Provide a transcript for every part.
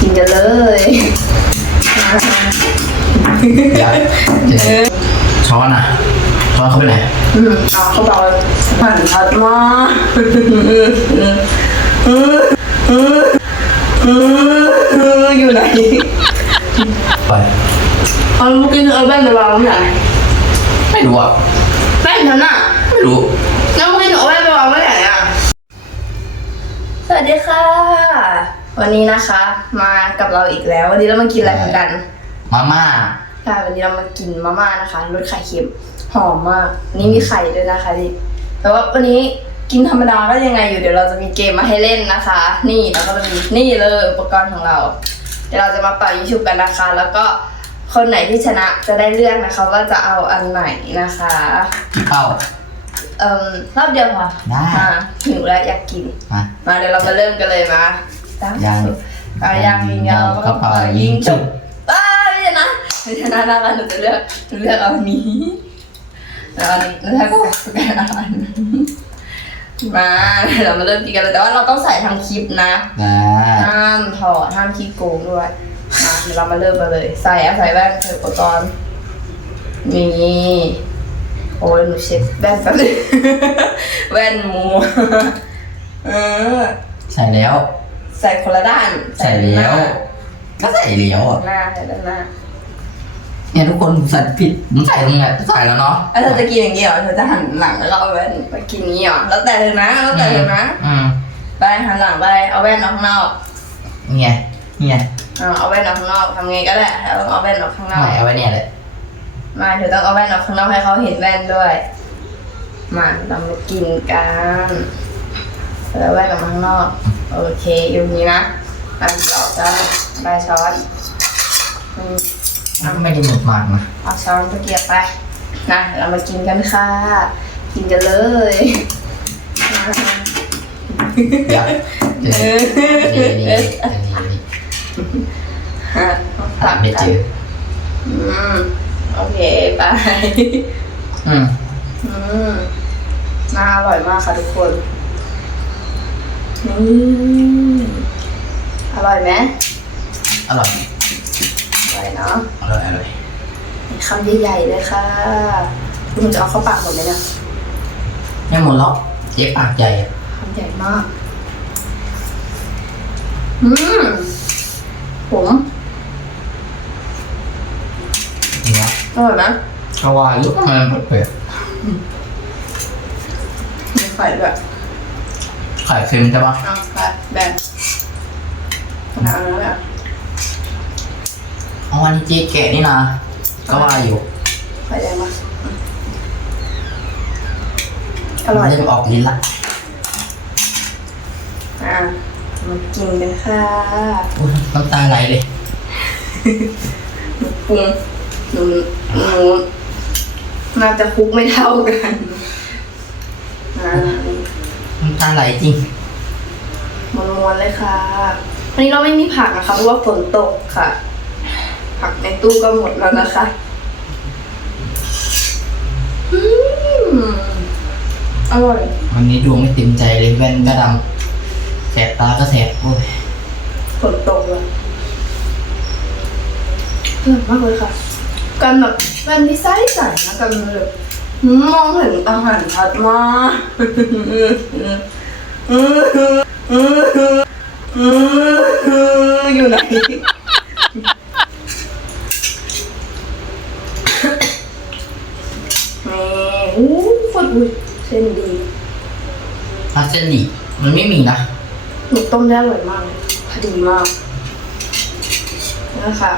กินกันเลยเดี๋ยวเดี๋ยวช้อนอะช้อนเขาไปไหนอืมเอาเข้าไปหันชัดมากอยู่ไหนไปเอาเมื่อกี้เอาแว่นไปวางไว้ไหนไม่รู้อะแว่นฉันอะไม่รู้แล้วเมื่อกี้หนูเอาแว่นไปวางไว้ไหนอะสวัสดีค่ะ วันนี้นะคะ มากับเราอีกแล้ว วันนี้เรามากินอะไรกันมาม่าค่ะวันนี้เรามากินมาม่านะคะรสไข่เค็มหอมมากอันนี่มีไข่ด้วยนะคะดิแต่ว่าวันนี้กินธรรมดาก็ยังไงอยู่เดี๋ยวเราจะมีเกมมาให้เล่นนะคะ นี่แล้วก็จะมีนี่เลยอุปกรณ์ของเรา เดี๋ยวเราจะมาเป่ายิงฉุบกันนะคะ แล้วก็คนไหนที่ชนะจะได้เลือกนะคะ ว่าจะเอาอันไหนนะคะกี่เป้า เอ่มรอบเดียวพอได้ อ่าหิวแล้วอยากกินมามาเดี๋ยวเรามาเริ่มกันเลยมา ตั้ยังเอายังยิงยาวก็เป่ายิงฉุบอ้าวไม่ชนะไม่ชนะนะคะหนูจะเลือกหนูเลือกเอาอันนี้แล้วอันนี้แล้วถ้าก็สแกนเอาอันนี้มาเรามาเริ่มกินกันเลยแต่ว่าเราต้องใส่ทางคลิปนะได้ห้ามถอดห้ามขี้โกงด้วยมาเดี๋ยวเรามาเริ่มกันเลย ใส่อะใส่แว่นใส่อุปกรณ์นี่โอ้ยหนูเช็ดแว่นแป๊บนึงแว่นหมูเออใส่แล้ว ใส่คนละด้านใส่แล้วก็ใส่แล้วอะหน้าใส่ด้านหน้าเนี่ยทุกคนใส่ผิดผมใส่ตรงไหนใส่แล้วเนาะแล้วเธอจะกินอย่างนี้เหรอเธอจะหันหลังแล้วก็เอาแว่นมากินอย่างนี้เหรอแล้วแต่เธอนะแล้วแต่เธอนะอืมไปหันหลังไปเอาแว่นออกข้างนอกนี่ไงนี่ไงเอาเอาแว่นออกข้างนอกทำไงก็ได้เอาเอาแว่นออกข้างนอก ไม่เอาไว้เนี่ยเลยมาเธอต้องเอาแว่นออกข้างนอกให้เขาเห็นแว่นด้วย มาเรามากินกันแล้วแว่นออกมาข้างนอก โอเคอยู่นี้นะอันเราจะไปช้อนอืมไม่ได้หมดมากนะเอาช้อนตะเกียบไปนะเรามากินกันค่ะ กินกันเลยเดี๋ยวเดี๋ยวเดี๋ยวเดี๋ยวเดี๋ยวเดี๋ยวฮะหาไม่เจออืมโอเคไปอืมอืมน่าอร่อยมากค่ะทุกคน นี่อร่อยไหมอร่อยอร่อยเนาะอร่อยอร่อยมีคำใหญ่ๆเลยค่ะคุณจะเอาเข้าปากหมดไหมเนี่ยไม่หมดแล้วเจ๊ปากใหญ่อะคำใหญ่มาก อืมผมจริงนะอร่อยไหมก็ว่ายุคมันเปิดมีไข่ด้วยๆ ไข่เค็มใช่ปะเอาไปแบ่งเอาแล้วแบบอ๋ออันนี้เจ๊แกะนี่นะ ก็ว่าอยู่ไข่แดงมาอร่อยมันจะออกลิ้นละ อะมากินกันค่ะอุ๊ยน้ำตาไหลเลย ปรุงหนูหนูน่าจะคลุกไม่เท่ากันอ่าน้ำตาไหลจริงม้วนๆเลยค่ะ วันนี้เราไม่มีผักนะคะเพราะว่าฝนตกค่ะ ผักในตู้ก็หมดแล้วนะคะอืมอร่อยวันนี้ดวงไม่เต็มใจเลยแว่นก็ดำแสบตาก็แสบโอ้ยฝนตกเลยอร่อยมากเลยค่ะกันแบบแว่นที่ใสใสนะกันแบบ มองเห็นอาหารชัดมากอยู่ไหนนี่อู้คนอุ้ยเส้นดีอาเซนดิมันไม่มีนะหนูต้มได้อร่อยมากเลยพอดีมาก นะคะ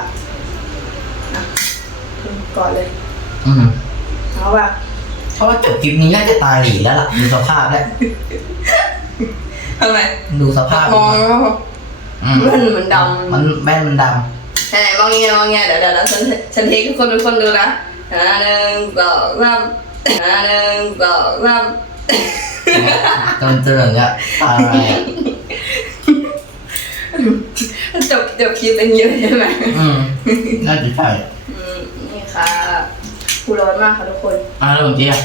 อะกินก่อนเลย อืมเอาแบบ เพราะว่าจบคลิปนี้น่าจะตายหลีแล้วล่ะดูสภาพแล้วทำไมดูสภาพมองแล้วอืมแว่นมันดำมันแว่นมันดไหนๆมองเงี้ยมองเงี้ยเดี๋ยวเดี๋ยวเดี๋ยวฉันฉันเทคทุกคนทุกคนดูนะอ่าหนึ่งสองสามอ่าหนึ่งสองสามำจนเจออย่างเงี้ยตายจบจบคลิปเป็นอยืนใช่ไหมอืมน่าจะใช่อืมนี่ค่ะ กูร้อนมากค่ะทุกคน อะเริ่มเจี๊ยบ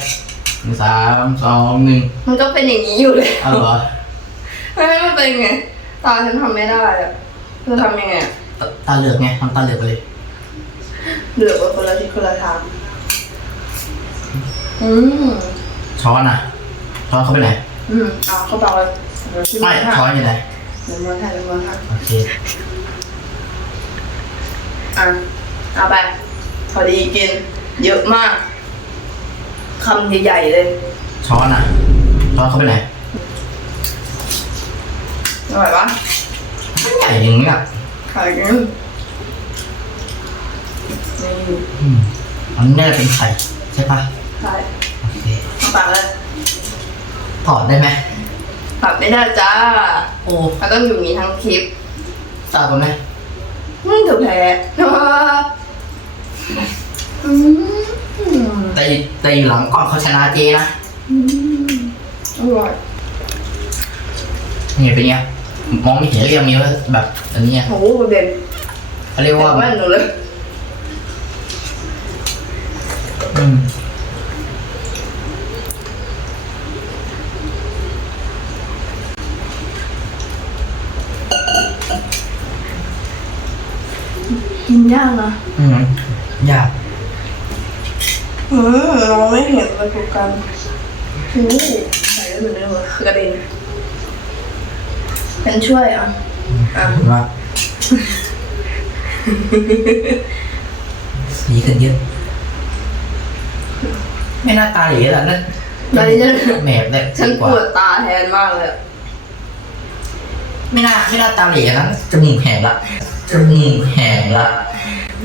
หนึ่งสามสองหนึ่งมันก็เป็นอย่างนี้อยู่เลยเอาเหรอไม่ไม่มันเป็นไงตาฉันทำไม่ได้อะจะทำยังไงอะตาตาเหลือกไงทำตาเหลือกไปเลยเหลือไปคนละทิศคนละทางอืมช้อนอะช้อนเขาไปไหนอืมเอาเข้าไปเลยเดี๋ยวชิมไม่ให้ช้อนอยู่ไหนเดี๋ยวมือให้เดี๋ยวมือให้โอเคอะเอาไปพอดีกิน เยอะมากคำใหญ่ๆเลยช้อนอะช้อนเขาไปไหนอร่อยปะมันใหญ่อย่างนี้อะขายกันนี่อืมอันนี้น่าจะเป็นไข่ใช่ปะขายโอเคเอาปากเลยถอดได้ไหมตัดไม่ได้จ้าโอ้มันต้องอยู่อย่างนี้ทั้งคลิปตาผมไหมอืมเดี๋ยวแพ้อืม แต่แต่อยู่หลังกล้องเขาชนะเจนะอืมอร่อยนี่เป็นไงมองไม่เห็นเรียกมีว่าแบบอันนี้อะโหเด่นเขาเรียกแต่ว่าว่าหนูเลยอืมกินยากนะอืมยาก อืมเราไม่เห็นเลยโฟกัสโอ้ใส่ได้เหมือนเดิมเลยกระเด็นเป็นช่วยอะ อะเห็นว่าสีขึ้นเยอะ ไม่น่าตาเหลยแล้วนั่นตอนนี้ฉันแหมบเลยฉันกปว่าวดตาแทนมากเลยอะไม่น่าไม่น่าตาเหลยแล้วจมูกแหบละจมูกแหบละ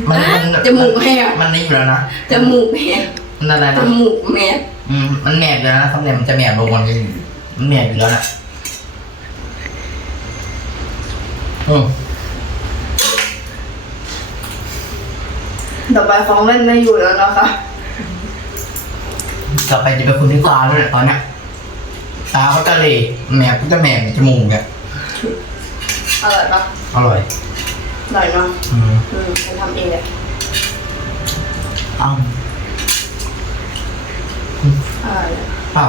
มันมันจมูกแหบ มันนี่อยู่แล้วนะจมูกแหบมันอะไรจนะมูกแหบอืมมันแหนบอยู่แล้วนะครับเนี่ยมันจะแหนบลงมันจะมันแหนบอยู่แล้วนะอืมต่อไปฟ้องเล่นไม่อยู่แล้วนะคะต่อไปจะเป็นคนที่ตาด้วยแหละตอนเนี้ยตาเขาจะเหลยแหนบก็จะแหนบจมูกเนี่ยอร่อยปะอร่อย อร่อยเนาะอืมอืมฉันทำเองเลยอ้าวอร่อยเลยเปล่า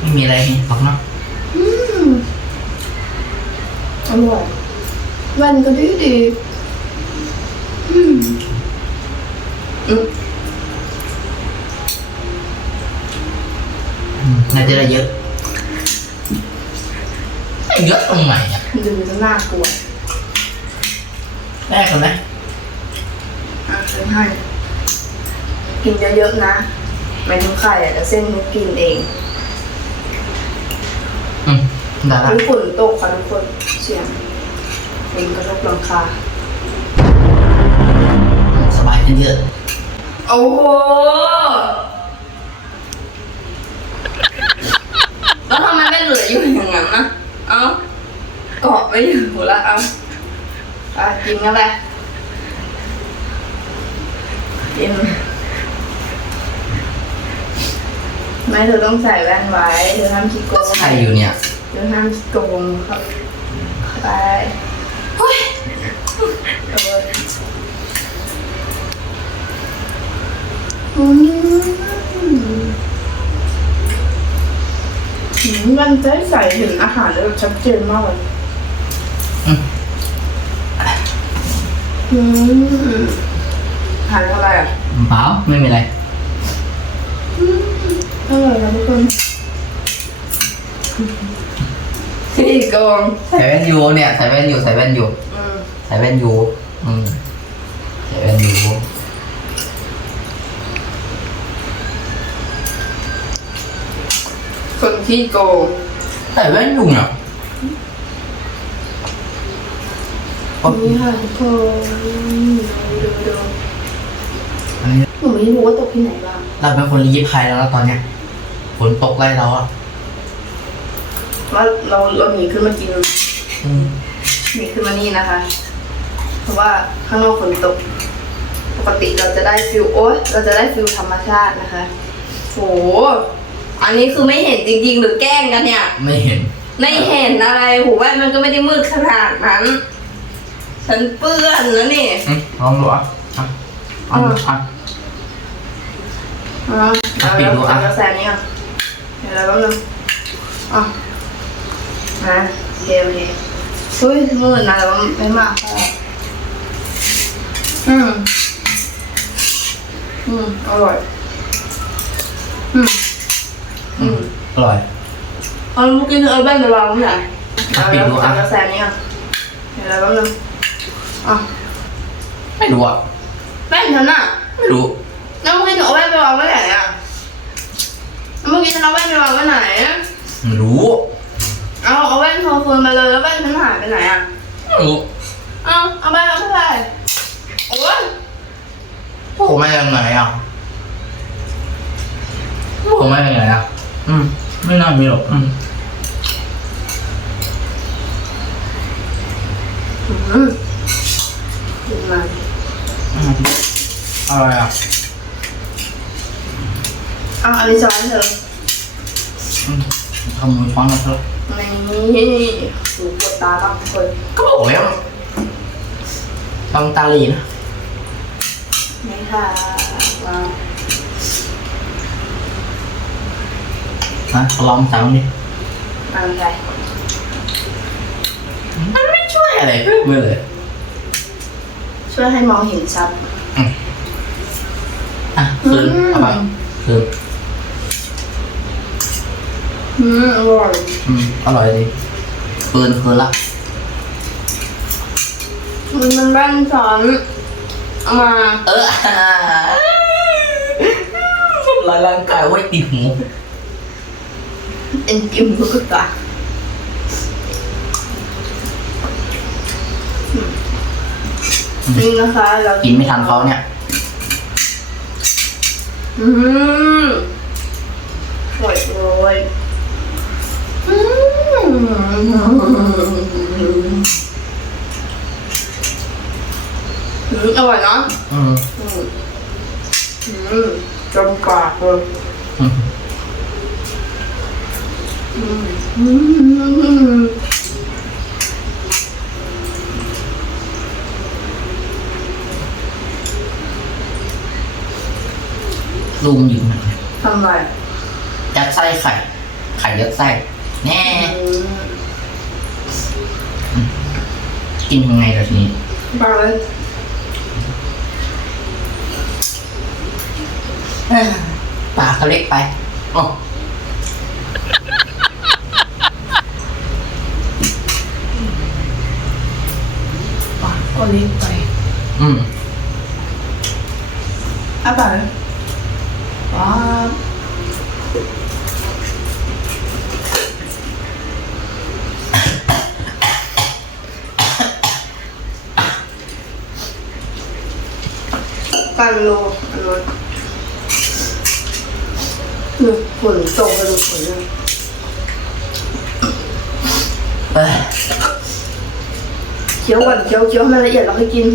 ไม่มีอะไรนี่หรอกเนาะอืมอร่อยแว่นก็ดีดีอืมอืมอืมน่าจะได้เยอะไม่ เยอะตรงไหนอะดูจะน่ากลัวแรกกันไหมอะฉันให้ กินเยอะๆนะหมายถึงไข่อะแต่เส้นนุกกินเองอืมได้ละทุกฝนตกค่ะทุกคนเสียงฝนกระทบหลังคา สบายขึ้นเยอะ โอ้โห แล้วทำไมไม่เหลืออยู่อย่างนั้นนะ เอาเกาะไม่อยู่ละเอาอะกินกันไปกินไม่เธอต้องใส่แว่นไว้ เธอห้ามขี้โกงใครอยู่เนี่ยเธอห้ามขี้โกงครับไปเฮ้ยเอออืม อืมมันจะใส่ถึงอาหารได้แบบชัดเจนมากเลยอืม อืมอาหารอะไรอะเปล่าไม่มีอะไรอร่อยนะทุกคนขี้โกงใส่แว่นยูเนี่ยใส่แว่นยูใส่แว่นยูอืมใส่แว่นยูอืมใส่แว่นยู คนขี้โกงใส่แว่นยูเนี่ยโอ้นี่ค่ะทุกคนดูดูอันนี้หนูไม่รู้ว่าตกที่ไหนบ้างเราเป็นคนรีบภัยแล้วนะตอนเนี้ยฝนตกไล่เราอะว่าเราเราหนีขึ้นมากินอืมหนีขึ้นมานี่นะคะ เพราะว่าข้างนอกฝนตก ปกติเราจะได้ฟิลโอ๊ยเราจะได้ฟิลธรรมชาตินะคะโห อันนี้คือไม่เห็นจริงๆ หรือแกล้งกันเนี่ย ไม่เห็น ไม่เห็นอะไรหูแว่นมันก็ไม่ได้มืดขนาดนั้น ฉันเปื้อนแล้วนี่อืมลองดูอะอะเอาดูอะ อ่าอะปิดดูอะ เอาแล้วแซมนี่อะเดี๋ยวเราแป๊บนึงอะนะโอเคโอเคเฮ้ยมืดนะแต่ว่าไม่มากเท่าไหร่อืมอืมอร่อยอืม อืม อร่อย เอาเมื่อกี้เอาแว่นไปวางตรงไหนอะปิดดูอะ กระแสนี้อะเดี๋ยวอะไรแป๊บนึงอะไม่รู้อะแว่นฉันอะไม่รู้ แล้วเมื่อกี้หนูเอาแว่นไปวางไว้ไหนอะแล้วเมื่อกี้ฉันเอาแว่นไปวางไว้ไหน ไม่รู้เอาเอาแว่นโทรคืนไปเลยแล้วแว่นฉันหายไปไหนอะ ไม่รู้เอาเอาไปเอาไปเลยโอ้ยผมไม่ยังไงอะผมไม่ยังไงอะ อืม ไม่น่ามีหรอก อืมอืมขึ้นมาอืมอร่อยอะเอาอันนี้ช้อนเถอะอืมทำมือช้อนมาเถอะนี่หูปวดตาบ้างทุกคนก็บอกแล้วลองตาลีนะ นี่ค่ะมา นะลองจังดิอ่านไปมันไม่ช่วยอะไรเพิ่มเลย ช่วยให้มองเห็นชัดอะคืนอืมเอาไปคืนอืมอร่อยอืมอร่อยดีคืนคืนละมันมันแว่นสอนเอามา เออทำลายร่างกายไว้ติดหู เป็นจิ้มลูกตาอืมนี่นะคะเรากินไม่ทันเขาเนี่ย อืมอร่อยเลยอืมอืมอร่อยเนาะอืมอืมอืมจมปากเลยอืมอืมอืม ลุงอยู่ไหนทำไรยัดไส้ไข่ไข่ยัดไส้แน่อืมกินยังไงล่ะทีนี้ปากเลยเอ้อปากเขาเล็กไปอ๋อ ปากก็เล็กไปอืมอะปากเลยปากกันโลอันนั้นนี่ฝนตกไปดูฝนเลยเอ้ยเคี้ยวก่อนเคี้ยวเคี้ยวให้มันละเอียดแล้วค่อยกิน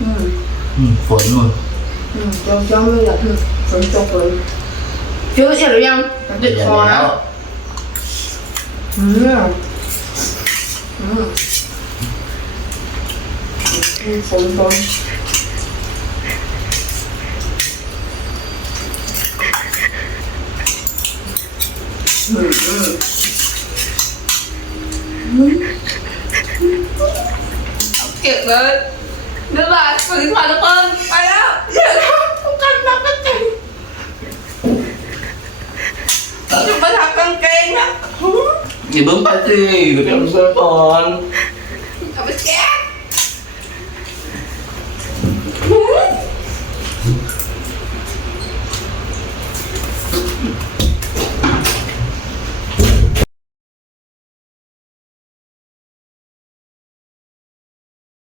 อืมอืมฝนนู่นอืมเคี้ยวเคี้ยวให้มันละเอียดอืมฝนตกฝนเคี้ยวละเอียดหรือยังมันติดคอนะแล้วอืมอืมอืมฝนฝนอืมอืมอืมเอาเก็บเลยบ๊ายบายสวัสดีค่ะทุกคนไปแล้วอย่าทำทุการนักกางเกงจะมาทำกางเกงนะอย่าเบิ่งไปสิเดี๋ยวเพื่อนก่อน